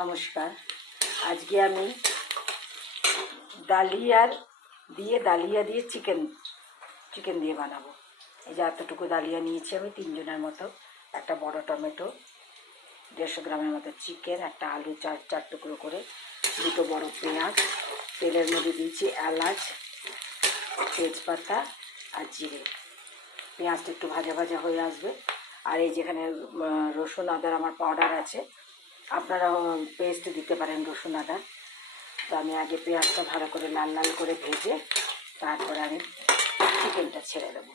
নমস্কার। আজকে আমি ডালিয়া দিয়ে চিকেন দিয়ে বানাবো। এই যে এতটুকু ডালিয়া নিয়েছি আমি 3 জনের মতো, একটা বড় টমেটো, 150 গ্রামের মতো চিকেন, একটা আলু 4 টুকরো করে, 2টো বড় পেঁয়াজ, তেলের মধ্যে দিয়েছি এলাচ, তেজপাতা আর জিরে। পেঁয়াজটা একটু ভাজা ভাজা হয়ে আসবে। আর এই যেখানে রসুন আদার আমার পাউডার আছে, আপনারা পেস্ট দিতে পারেন রসুন আদার। তো আমি আগে পেঁয়াজটা ভালো করে লাল লাল করে ভেজে তারপরে আমি চিকেনটা ছেড়ে দেবো।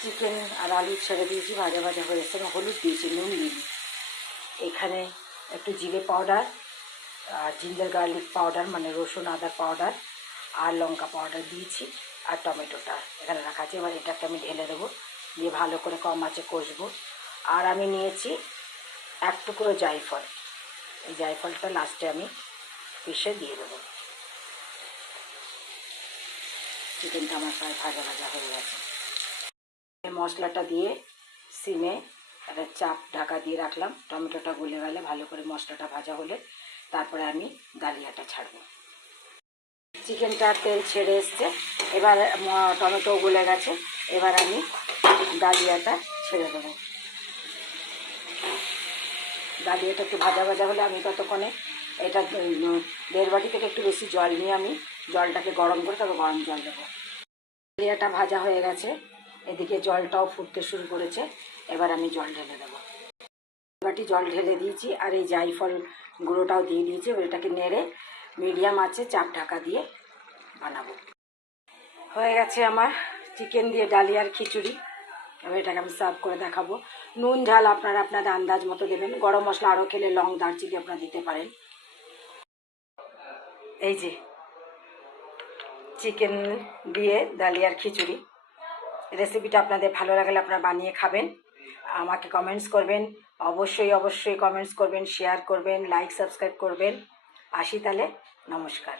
চিকেন আর আলু ছেড়ে দিয়েছি, ভাজা ভাজা হয়ে এসে হলুদ দিয়েছি, নুন দিইনি। এখানে একটু জিরে পাউডার আর জিঞ্জার গার্লিক পাউডার মানে রসুন আদার পাউডার আর লঙ্কা পাউডার দিয়েছি, আর টমেটোটা এখানে রাখা আছে। এবার এটাকে আমি ঢেলে দেবো, দিয়ে ভালো করে কম আঁচে কষবো। আর আমি নিয়েছি 1 টুকরো জায়ফল, এই জায়ফলটা লাস্টে আমি পিষে দিয়ে দেবো। চিকেনটা আমার প্রায় ভাজা ভাজা হয়ে গেছে। মশলাটা দিয়ে সিমে একটা চাপ ঢাকা দিয়ে রাখলাম। টমেটোটা গলে গেলে, ভালো করে মশলাটা ভাজা হলে তারপরে আমি ডালিয়াটা ছাড়বো। চিকেনটা তেল ছেড়ে এসছে, এবার টমেটো গলে গেছে, এবার আমি ডালিয়াটা ছেড়ে দেবো। ডালিয়াটা একটু ভাজা ভাজা হলে আমি ততক্ষণে এটা 1.5 বাটি থেকে একটু বেশি জল নিয়ে আমি জলটাকে গরম করে তবে গরম জল দেবো। ডালিয়াটা ভাজা হয়ে গেছে, এদিকে জলটাও ফুটতে শুরু করেছে। এবার আমি জল ঢেলে দেবো। 1 বাটি জল ঢেলে দিয়েছি, আর এই জায়ফল গুঁড়োটাও দিয়ে দিয়েছি। এটাকে নেড়ে মিডিয়াম আছে চাপ ঢাকা দিয়ে বানাবো। হয়ে গেছে আমার চিকেন দিয়ে ডালিয়ার খিচুড়ি। এবার এটাকে আমি সার্ভ করে দেখাবো। নুন ঝাল আপনারা আপনাদের আন্দাজ মতো দেবেন। গরম মশলা আরও খেলে লং দারচিনি আপনারা দিতে পারেন। এই যে চিকেন দিয়ে ডালিয়ার খিচুড়ি রেসিপিটা আপনাদের ভালো লাগলে আপনারা বানিয়ে খাবেন, আমাকে কমেন্টস করবেন। অবশ্যই কমেন্টস করবেন, শেয়ার করবেন, লাইক সাবস্ক্রাইব করবেন। আসি তাহলে, নমস্কার।